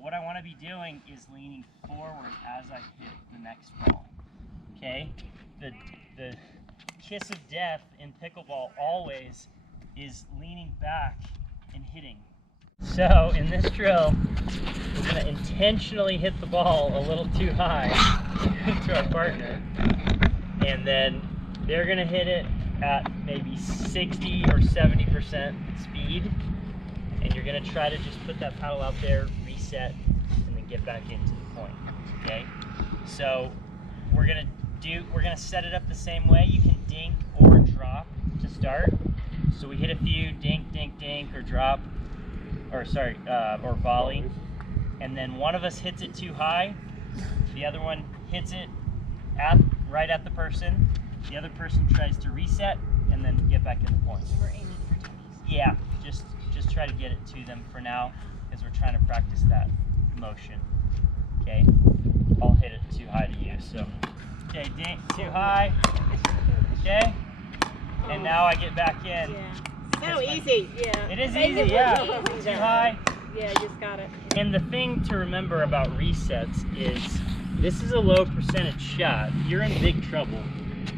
But what I want to be doing is leaning forward as I hit the next ball. Okay? The kiss of death in pickleball always is leaning back and hitting. So in this drill, we're going to intentionally hit the ball a little too high to our partner, and then they're going to hit it at maybe 60 or 70% speed, and you're going to try to just put that paddle out there, reset, and then get back into the point. Okay? So we're going to set it up the same way. You can dink or drop to start. So we hit a few dink, dink, dink, or drop, or sorry, or volley, and then one of us hits it too high, the other one hits it right at the person, the other person tries to reset and then get back in the point. We're aiming for tennis. Yeah, just try to get it to them for now, because we're trying to practice that motion. Okay, I'll hit it too high to you, so okay, dink too high. Okay, and now I get back in. Yeah. So easy. Yeah. It is easy, yeah. Too high. Yeah, just got it. And the thing to remember about resets is this is a low percentage shot. You're in big trouble,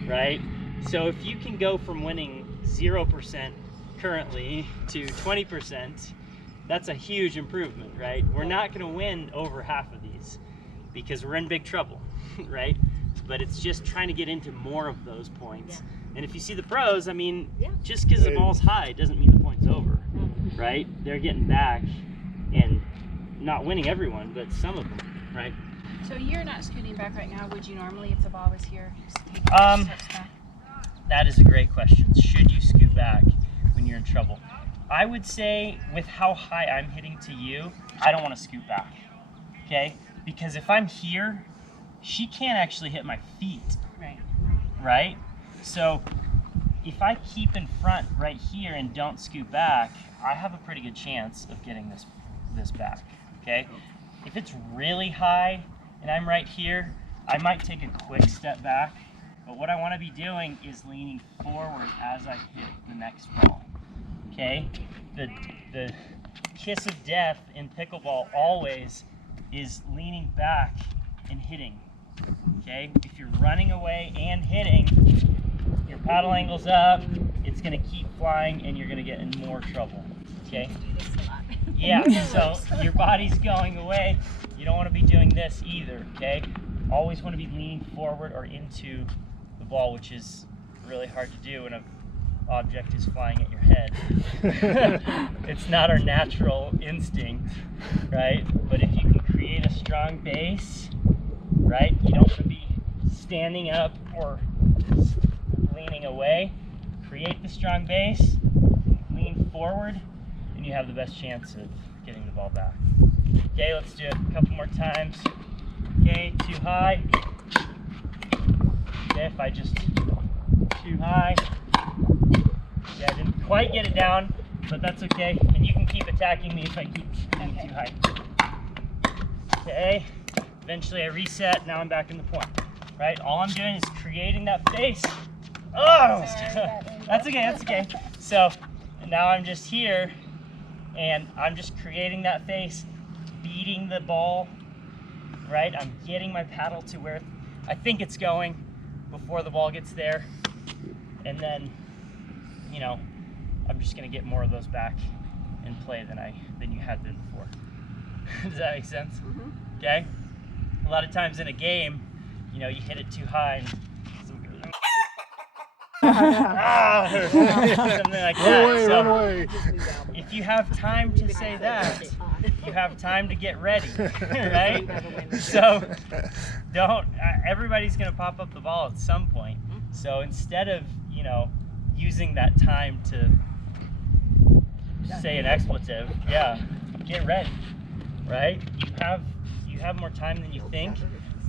right? So if you can go from winning 0% currently to 20%, that's a huge improvement, right? We're not going to win over half of these because we're in big trouble, right? But it's just trying to get into more of those points. Yeah. And if you see the pros, I mean, Yeah. just because the ball's high doesn't mean the point's over, right? They're getting back and not winning everyone, but some of them, right? So you're not scooting back right now. Would you normally if the ball was here? Just take steps back? That is a great question. Should you scoot back when you're in trouble? I would say with how high I'm hitting to you, I don't want to scoot back, okay? Because if I'm here, she can't actually hit my feet, right? So if I keep in front right here and don't scoot back, I have a pretty good chance of getting this back, okay? If it's really high and I'm right here, I might take a quick step back, but what I want to be doing is leaning forward as I hit the next ball, okay? The kiss of death in pickleball always is leaning back and hitting, okay? If you're running away and hitting, your paddle angle's up, it's going to keep flying and you're going to get in more trouble, okay? Yeah, so your body's going away. You don't want to be doing this either, okay? Always want to be leaning forward or into the ball, which is really hard to do when an object is flying at your head. It's not our natural instinct, right? But if you can create a strong base, right? You don't want to be standing up or leaning away. Create the strong base, lean forward, and you have the best chance of getting the ball back. Okay, let's do it a couple more times. Okay, too high. Okay, if I just too high. Yeah, I didn't quite get it down, but that's okay. And you can keep attacking me if I keep getting too high. Okay, eventually I reset, now I'm back in the point. Right, all I'm doing is creating that face. Oh, that's okay, that's okay. So now I'm just here and I'm just creating that face, beating the ball, right? I'm getting my paddle to where I think it's going before the ball gets there. And then, you know, I'm just gonna get more of those back in play than you had been before. Does that make sense? Mm-hmm. Okay? A lot of times in a game, you know, you hit it too high and something like that. Run away. If you have time to say that, you have time to get ready, right? So don't, everybody's gonna pop up the ball at some point. So instead of, you know, using that time to say an expletive, yeah, get ready, right? You have more time than you think,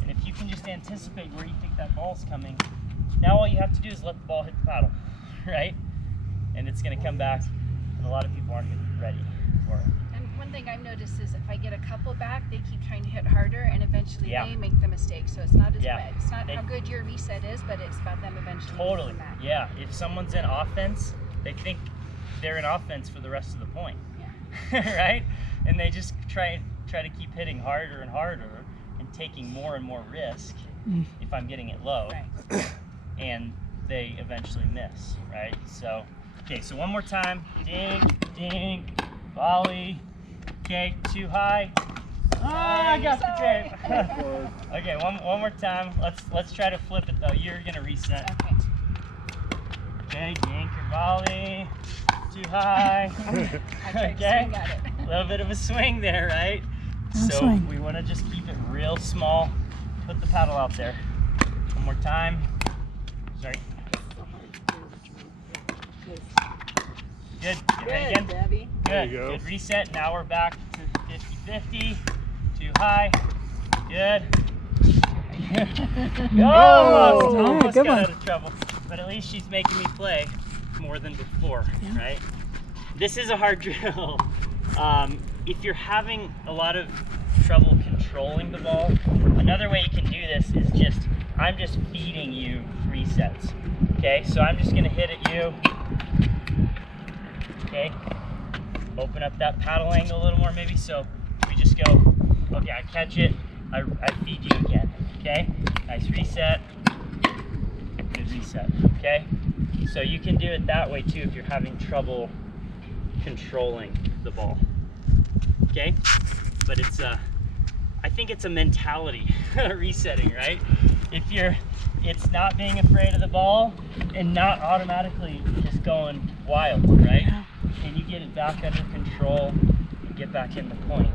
and if you can just anticipate where you think that ball's coming, now all you have to do is let the ball hit the paddle, right? And it's gonna come back, and a lot of people aren't ready for it. And one thing I've noticed is if I get a couple back, they keep trying to hit harder, and eventually they make the mistake. So it's not as bad. It's not how good your reset is, but it's about them eventually. Totally. Yeah. If someone's in offense, they think they're in offense for the rest of the point, right? And they just try try to keep hitting harder and harder and taking more and more risk if I'm getting it low, and they eventually miss, right? So, okay, so one more time. Dink, dink, volley. Okay, too high. I got the tape. Okay, one more time. Let's try to flip it though. You're gonna reset. Okay. Okay, dink or volley. Too high. Okay. A little bit of a swing there, right? So we want to just keep it real small. Put the paddle out there. One more time. Sorry. Good. Again. Debbie. Good. Good reset. Now we're back to 50-50. Too high. Good. Almost got out of trouble. But at least she's making me play more than before, right? This is a hard drill. If you're having a lot of trouble controlling the ball, another way you can do this is I'm just feeding you resets. Okay, so I'm just gonna hit at you. Okay, open up that paddle angle a little more maybe. So we just go, okay, I catch it, I feed you again. Okay, nice reset, good reset. Okay, so you can do it that way too if you're having trouble controlling the ball. Okay, but I think it's a mentality resetting, right? It's not being afraid of the ball and not automatically just going wild, right? And you get it back under control and get back in the point.